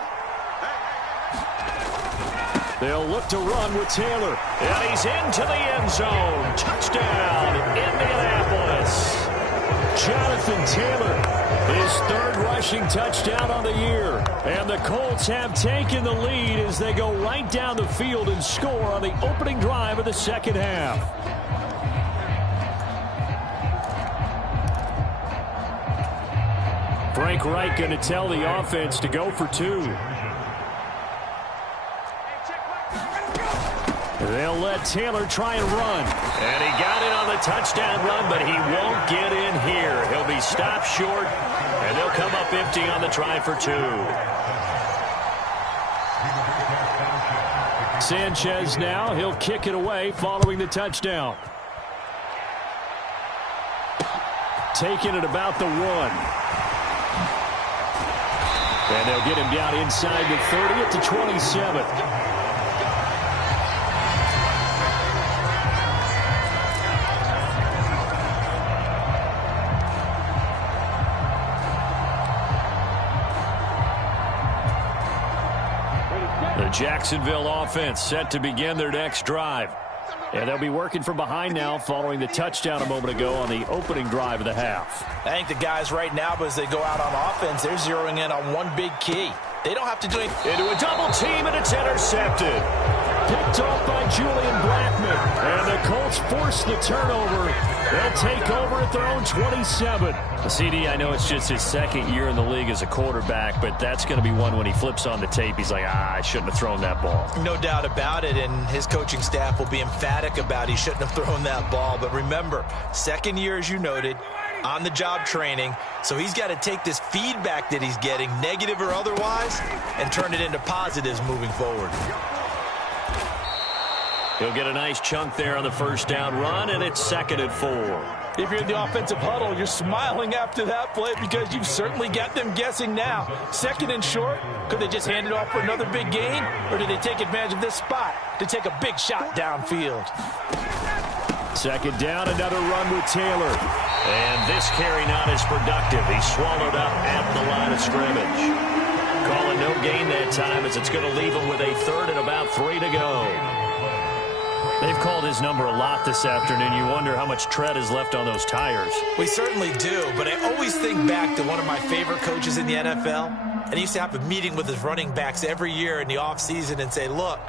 They'll look to run with Taylor. And he's into the end zone. Touchdown, Indianapolis. Jonathan Taylor, his 3rd rushing touchdown on the year. And the Colts have taken the lead as they go right down the field and score on the opening drive of the 2nd half. Frank Reich going to tell the offense to go for 2. They'll let Taylor try and run. And he got it on the touchdown run, but he won't get in here. He'll be stopped short, and they'll come up empty on the try for 2. Sanchez now, he'll kick it away following the touchdown. Taking it about the 1. And they'll get him down inside the 30 at the 27. The Jacksonville offense set to begin their next drive. And they'll be working from behind now following the touchdown a moment ago on the opening drive of the half. I think the guys right now, as they go out on offense, they're zeroing in on one big key. They don't have to do anything. Into a double team, and it's intercepted. Picked off by Julian Blackman. And the Colts force the turnover. They'll take over at their own 27. CD, I know it's just his 2nd year in the league as a quarterback, but that's going to be one when he flips on the tape. He's like, I shouldn't have thrown that ball. No doubt about it, and his coaching staff will be emphatic about he shouldn't have thrown that ball. But remember, 2nd year, as you noted, on-the-job training, so he's got to take this feedback that he's getting, negative or otherwise, and turn it into positives moving forward. He'll get a nice chunk there on the 1st down run, and it's 2nd and 4. If you're in the offensive huddle, you're smiling after that play because you've certainly got them guessing now. 2nd and short, could they just hand it off for another big gain, or did they take advantage of this spot to take a big shot downfield? 2nd down, another run with Taylor. And this carry not as productive. He's swallowed up at the line of scrimmage. Calling no gain that time as it's going to leave him with a 3rd and about 3 to go. They've called his number a lot this afternoon. You wonder how much tread is left on those tires. We certainly do, but I always think back to one of my favorite coaches in the NFL. And he used to have a meeting with his running backs every year in the offseason and say, look,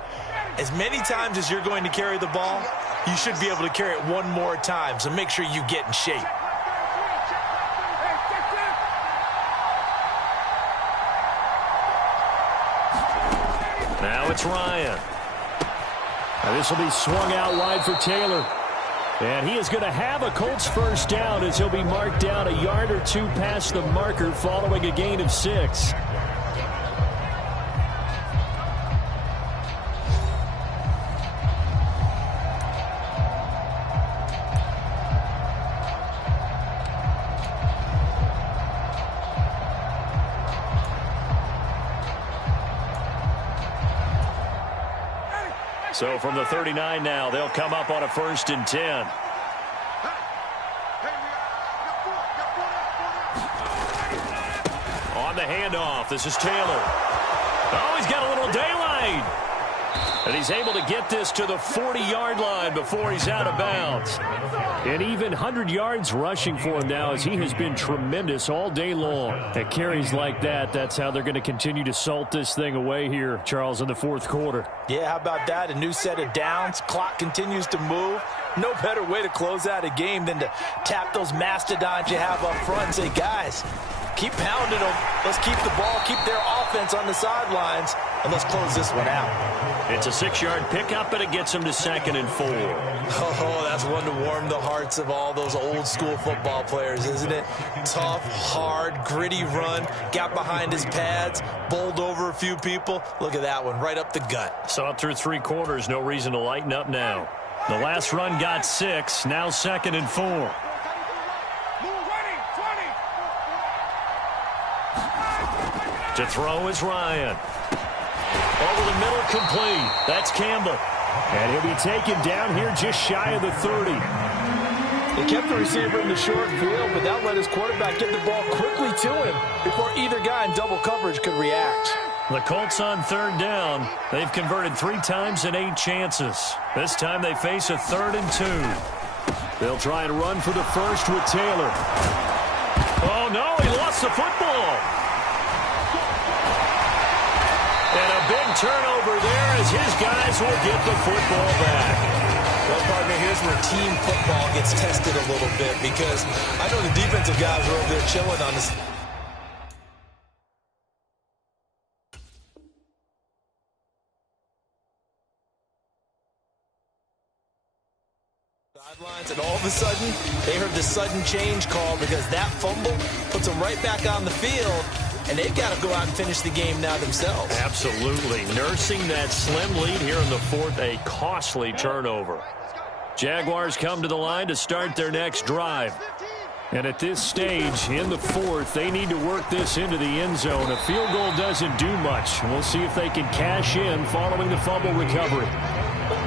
as many times as you're going to carry the ball, you should be able to carry it one more time, so make sure you get in shape. Now it's Ryan. Now this will be swung out wide for Taylor. And he is going to have a Colts 1st down as he'll be marked down a yard or 2 past the marker following a gain of 6. So from the 39 now, they'll come up on a 1st and 10. On the handoff, this is Taylor. Oh, he's got a little daylight. And he's able to get this to the 40-yard line before he's out of bounds. And even 100 yards rushing for him now, as he has been tremendous all day long. At carries like that, that's how they're going to continue to salt this thing away here, Charles, in the fourth quarter. Yeah, how about that? A new set of downs. Clock continues to move. No better way to close out a game than to tap those mastodons you have up front and say, guys, keep pounding them. Let's keep the ball, keep their offense on the sidelines, and let's close this one out. It's a 6-yard pickup, and it gets him to 2nd and 4. Oh, that's one to warm the hearts of all those old-school football players, isn't it? Tough, hard, gritty run, got behind his pads, bowled over a few people. Look at that one, right up the gut. Saw it through 3 quarters, no reason to lighten up now. The last run got 6, now 2nd and 4. To throw is Ryan. Over the middle, complete. That's Campbell. And he'll be taken down here just shy of the 30. He kept the receiver in the short field, but that let his quarterback get the ball quickly to him before either guy in double coverage could react. The Colts on 3rd down. They've converted 3 times in 8 chances. This time they face a 3rd and 2. They'll try and run for the first with Taylor. Oh, no, he lost the football. And a big turnover there as his guys will get the football back. Well, partner, here's where team football gets tested a little bit, because I know the defensive guys are over there chilling on this. Sidelines, and all of a sudden, they heard the sudden change call because that fumble puts them right back on the field, and they've got to go out and finish the game now themselves. Absolutely. Nursing that slim lead here in the 4th, a costly turnover. Jaguars come to the line to start their next drive. And at this stage, in the 4th, they need to work this into the end zone. A field goal doesn't do much. We'll see if they can cash in following the fumble recovery.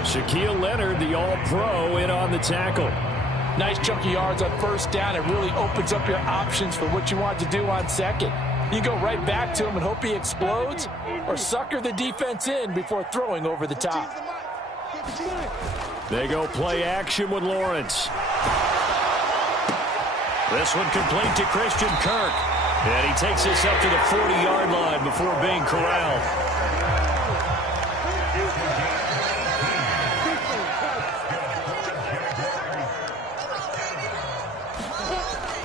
Shaquille Leonard, the All-Pro, in on the tackle. Nice chunk of yards on 1st down. It really opens up your options for what you want to do on 2nd. You go right back to him and hope he explodes, or sucker the defense in before throwing over the top. They go play action with Lawrence. This one complete to Christian Kirk. And he takes this up to the 40-yard line before being corralled.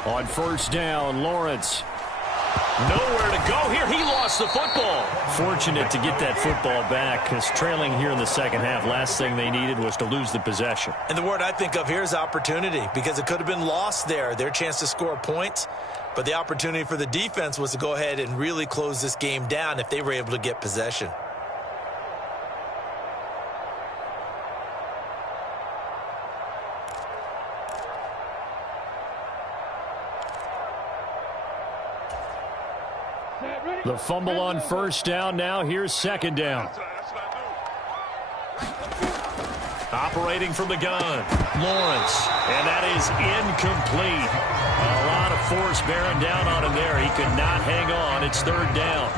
On 1st down, Lawrence. Nowhere to go here. He lost the football. Fortunate to get that football back, because trailing here in the 2nd half, last thing they needed was to lose the possession. And the word I think of here is opportunity, because it could have been lost there, their chance to score points. But the opportunity for the defense was to go ahead and really close this game down if they were able to get possession. The fumble on 1st down. Now here's 2nd down. Operating from the gun, Lawrence. And that is incomplete. A lot of force bearing down on him there. He could not hang on. It's 3rd down.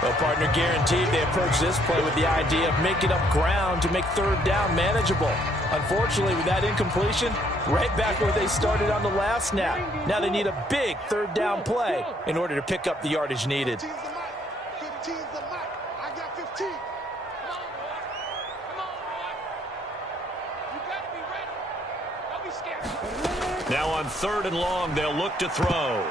Well, partner, guaranteed they approach this play with the idea of making up ground to make 3rd down manageable. Unfortunately, with that incompletion, right back where they started on the last snap. Now they need a big 3rd down play in order to pick up the yardage needed. Now on 3rd and long, they'll look to throw.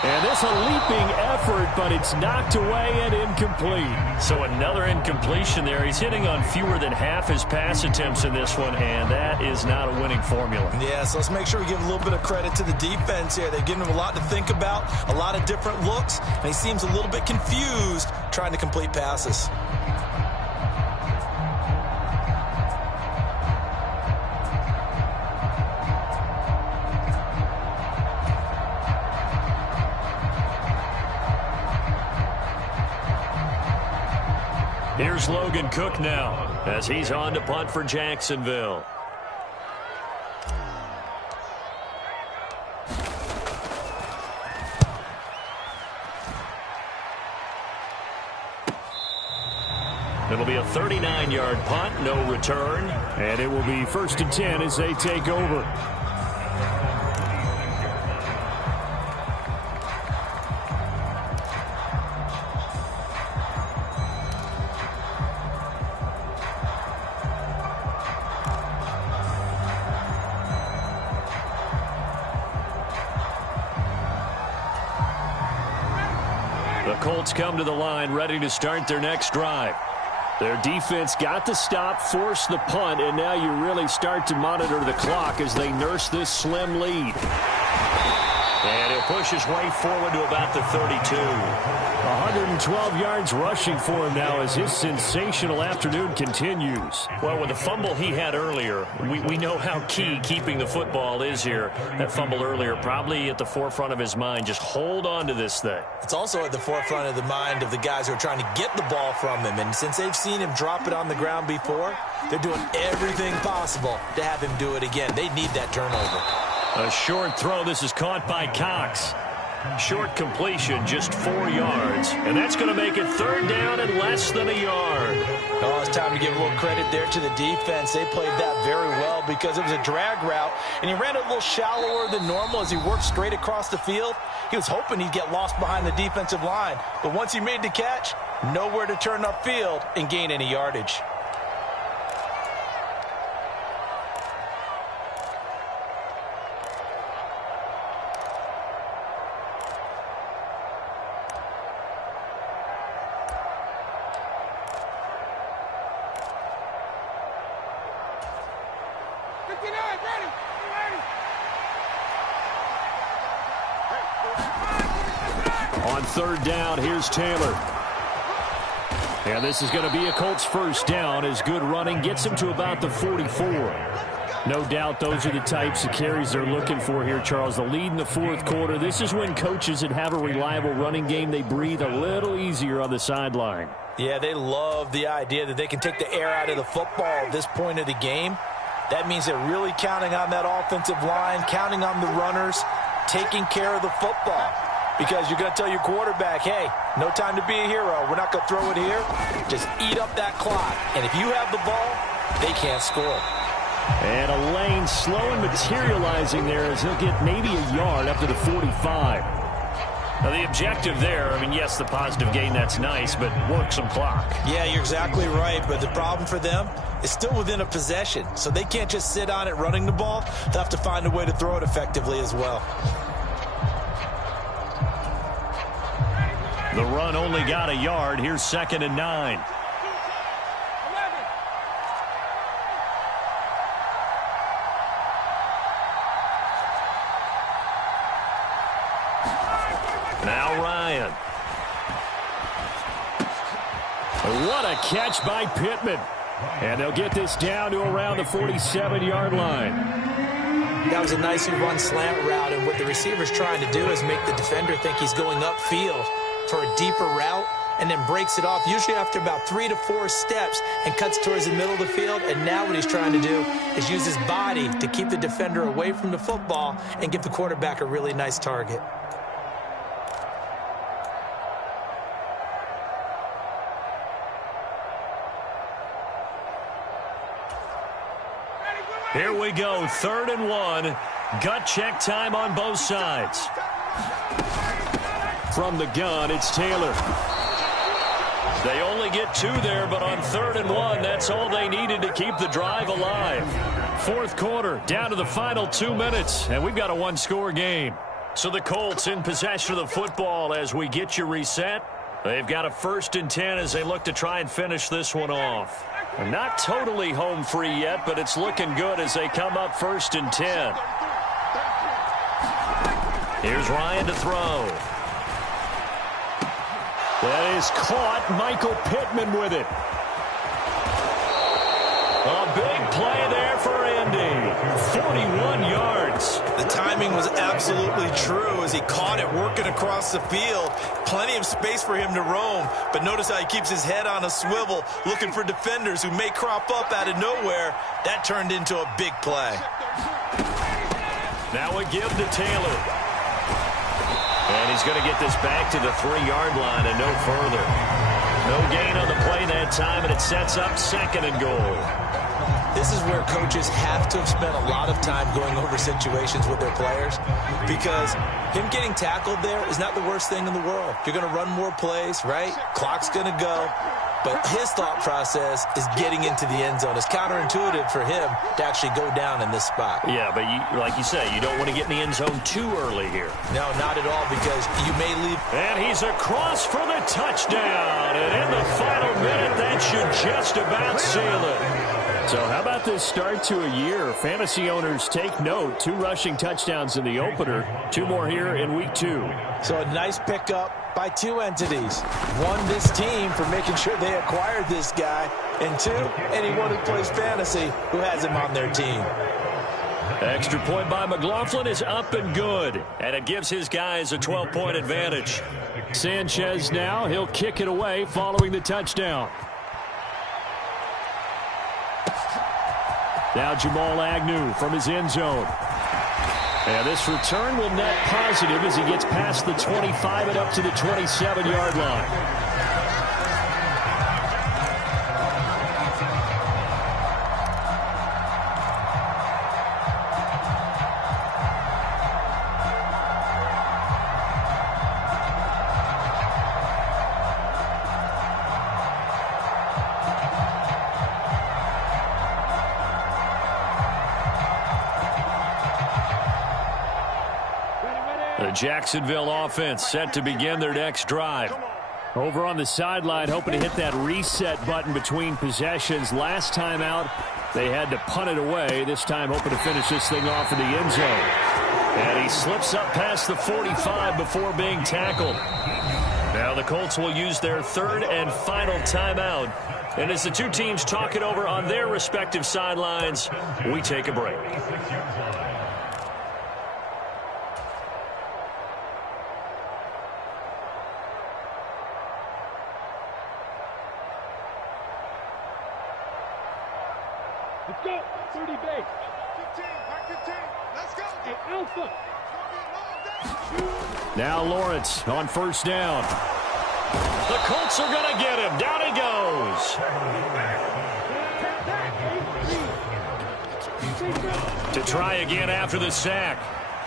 And this a leaping effort, but it's knocked away and incomplete. So another incompletion there. He's hitting on fewer than half his pass attempts in this one, and that is not a winning formula. Yeah, so let's make sure we give a little bit of credit to the defense here. They've given him a lot to think about, a lot of different looks, and he seems a little bit confused trying to complete passes. Here's Logan Cook now as he's on to punt for Jacksonville. It'll be a 39-yard punt, no return. And it will be 1st and 10 as they take over. The Colts come to the line ready to start their next drive. Their defense got the stop, forced the punt, and now you really start to monitor the clock as they nurse this slim lead. And he'll push his way forward to about the 32. 112 yards rushing for him now as his sensational afternoon continues. Well, with the fumble he had earlier, we know how key keeping the football is here. That fumble earlier probably at the forefront of his mind. Just hold on to this thing. It's also at the forefront of the mind of the guys who are trying to get the ball from him. And since they've seen him drop it on the ground before, they're doing everything possible to have him do it again. They need that turnover. A short throw. This is caught by Cox. Short completion, just 4 yards. And that's going to make it 3rd down and less than a yard. Oh, it's time to give a little credit there to the defense. They played that very well because it was a drag route, and he ran it a little shallower than normal as he worked straight across the field. He was hoping he'd get lost behind the defensive line. But once he made the catch, nowhere to turn upfield and gain any yardage. On 3rd down, here's Taylor. And this is going to be a Colts 1st down as good running gets him to about the 44. No doubt those are the types of carries they're looking for here, Charles. The lead in the 4th quarter. This is when coaches that have a reliable running game, they breathe a little easier on the sideline. Yeah, they love the idea that they can take the air out of the football at this point of the game. That means they're really counting on that offensive line, counting on the runners, taking care of the football. Because you're going to tell your quarterback, hey, no time to be a hero. We're not going to throw it here. Just eat up that clock. And if you have the ball, they can't score. And a lane slow and materializing there as he'll get maybe a yard up to the 45. Now, the objective there, I mean, yes, the positive gain, that's nice, but work some clock. Yeah, you're exactly right. But the problem for them is still within a possession. So they can't just sit on it running the ball. They'll have to find a way to throw it effectively as well. The run only got a yard. Here's 2nd and 9. Now Ryan. What a catch by Pittman. And they'll get this down to around the 47-yard line. That was a nicely run slant route, and what the receiver's trying to do is make the defender think he's going upfield for a deeper route, and then breaks it off, usually after about 3 to 4 steps, and cuts towards the middle of the field. And now what he's trying to do is use his body to keep the defender away from the football and give the quarterback a really nice target. Here we go, 3rd and 1. Gut check time on both sides. From the gun, it's Taylor. They only get 2 there, but on 3rd and 1, that's all they needed to keep the drive alive. 4th quarter, down to the final 2 minutes, and we've got a 1-score game. So the Colts in possession of the football as we get you reset. They've got a 1st and 10 as they look to try and finish this one off. Not totally home free yet, but it's looking good as they come up 1st and 10. Here's Ryan to throw. That is caught. Michael Pittman with it. A big play there for Indy. 41 yards. The timing was absolutely true as he caught it working across the field. Plenty of space for him to roam, but notice how he keeps his head on a swivel looking for defenders who may crop up out of nowhere. That turned into a big play. Now a give to Taylor. And he's going to get this back to the 3-yard line and no further. No gain on the play that time, and it sets up 2nd and goal. This is where coaches have to have spent a lot of time going over situations with their players, because him getting tackled there is not the worst thing in the world. You're going to run more plays, right? Clock's going to go. But his thought process is getting into the end zone. It's counterintuitive for him to actually go down in this spot. Yeah, but like you say, you don't want to get in the end zone too early here. No, not at all, because you may leave. And he's across for the touchdown. And in the final minute, that should just about seal it. So how about this start to a year? Fantasy owners take note. 2 rushing touchdowns in the opener. 2 more here in week 2. So a nice pickup by 2 entities. 1, this team for making sure they acquired this guy. And 2, anyone who plays fantasy who has him on their team. Extra point by McLaughlin is up and good. And it gives his guys a 12-point advantage. Sanchez now. He'll kick it away following the touchdown. Now Jamal Agnew from his end zone. And this return will net positive as he gets past the 25 and up to the 27-yard line. The Jacksonville offense set to begin their next drive. Over on the sideline, hoping to hit that reset button between possessions. Last time out, they had to punt it away. This time, hoping to finish this thing off in the end zone. And he slips up past the 45 before being tackled. Now the Colts will use their 3rd and final timeout. And as the 2 teams talk it over on their respective sidelines, we take a break. Let's go. 30 base. 15, back 15. Let's go. Hey, Alpha. Now Lawrence on 1st down. The Colts are going to get him. Down he goes. To try again after the sack.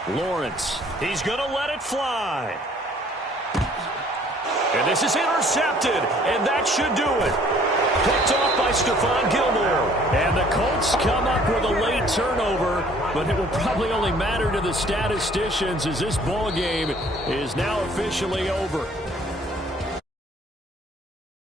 Lawrence. He's going to let it fly. And this is intercepted. And that should do it. Picked off by Stephon Gilmore. And the Colts come up with a late turnover, but it will probably only matter to the statisticians as this ball game is now officially over.